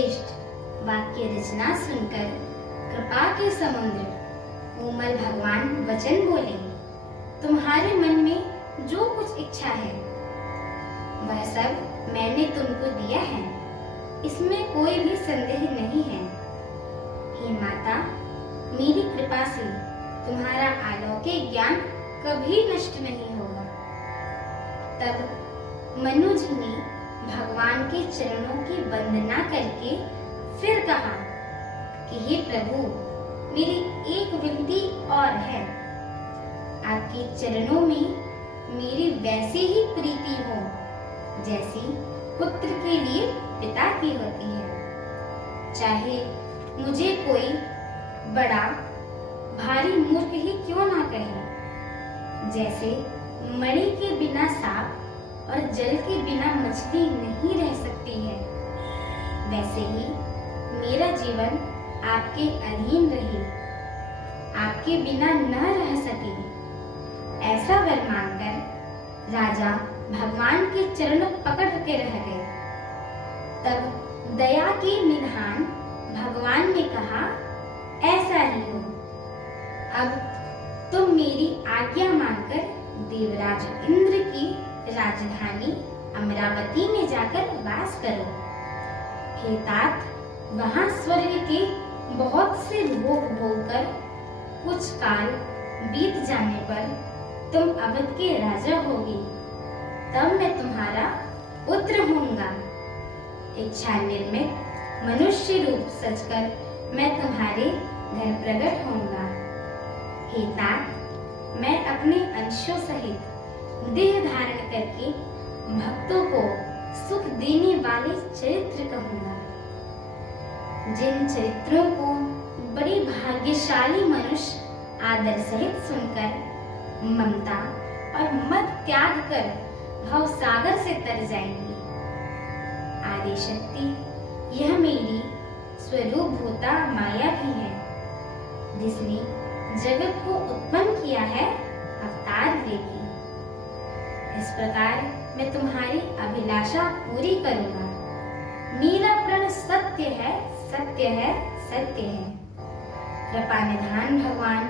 श्रेष्ठ वाक्य रचना सुनकर कृपा के समुद्र कोमल भगवान वचन बोले, तुम्हारे मन में जो कुछ इच्छा है वह सब मैंने तुमको दिया है, इसमें कोई भी संदेह नहीं है। हे माता, मेरी कृपा से तुम्हारा अलौकिक ज्ञान कभी नष्ट नहीं होगा। तब मनु जी ने भगवान के चरणों की वंदना करके फिर कहा कि हे प्रभु, मेरी एक विनती और है। आपके चरणों में मेरी वैसी ही प्रीति हो जैसी पुत्र के लिए पिता की होती है। चाहे मुझे कोई बड़ा भारी मूर्ख ही क्यों ना कहे। जैसे मणि के बिना सांप और जल के बिना मछली नहीं रह सकती है, वैसे ही मेरा जीवन आपके अधीन रहे, आपके बिना न रह सके। ऐसा वर मांगकर राजा भगवान के चरण पकड़ के रह गए। तब दया के निधान भगवान ने कहा, ऐसा ही हो। अब तुम मेरी आज्ञा मानकर देवराज इंद्र की राजधानी अमरावती में जाकर वास करो। हे तात, वहां स्वर्ग के बहुत से भोग भोगकर कुछ काल बीत जाने पर तुम अवध के राजा होगे। तब मैं तुम्हारा पुत्र होऊंगा। इच्छा निर्मित मनुष्य रूप सजकर मैं तुम्हारे घर प्रकट होऊंगा। हे तात, मैं अपने अंशों सहित देह धारण करके भक्तों को सुख देने वाले चरित्र कहूंगा। जिन चरित्रों को बड़े भाग्यशाली मनुष्य आदर सहित सुनकर ममता और मत त्याग कर भव सागर से तर जाएंगे। आदि शक्ति यह मेरी स्वरूप भूता माया भी है, जिसने जगत को उत्पन्न किया है, अवतार लेगी। इस प्रकार मैं तुम्हारी अभिलाषा पूरी करूंगा। मेरा प्रण सत्य है, सत्य है, सत्य है। कृपा निधान भगवान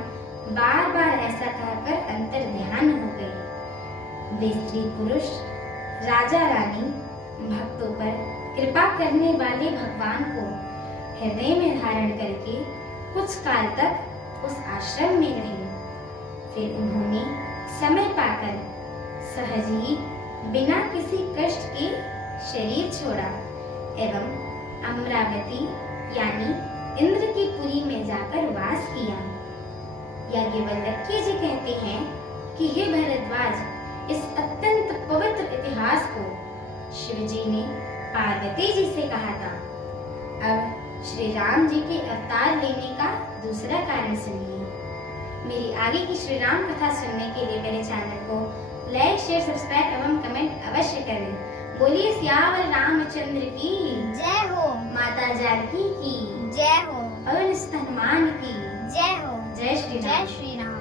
बार बार ऐसा कहकर अंतर ध्यान हो गए। वे स्त्री पुरुष, राजा रानी, भक्तों पर कृपा करने वाले भगवान को हृदय में धारण करके कुछ काल तक उस आश्रम में रहे। फिर उन्होंने समय पाकर सहज ही बिना किसी कष्ट के शरीर छोड़ा एवं अमरावती यानी इंद्र की पुरी में जाकर वास किया। याज्ञवल्क्य जी कहते हैं कि हे भरद्वाज, इस अत्यंत पवित्र इतिहास को शिव जी ने पार्वती जी से कहा था। अब श्री राम जी के अवतार लेने का दूसरा कारण सुनिए। मेरी आगे की श्री राम कथा सुनने के लिए मेरे चैनल को लाइक, शेयर, सब्सक्राइब एवं कमेंट अवश्य करें। बोलिए सियावर रामचंद्र की जय हो। माता जानकी की जय हो। पवन स्तन हनुमान की जय हो। जय श्री राम। जय श्री राम।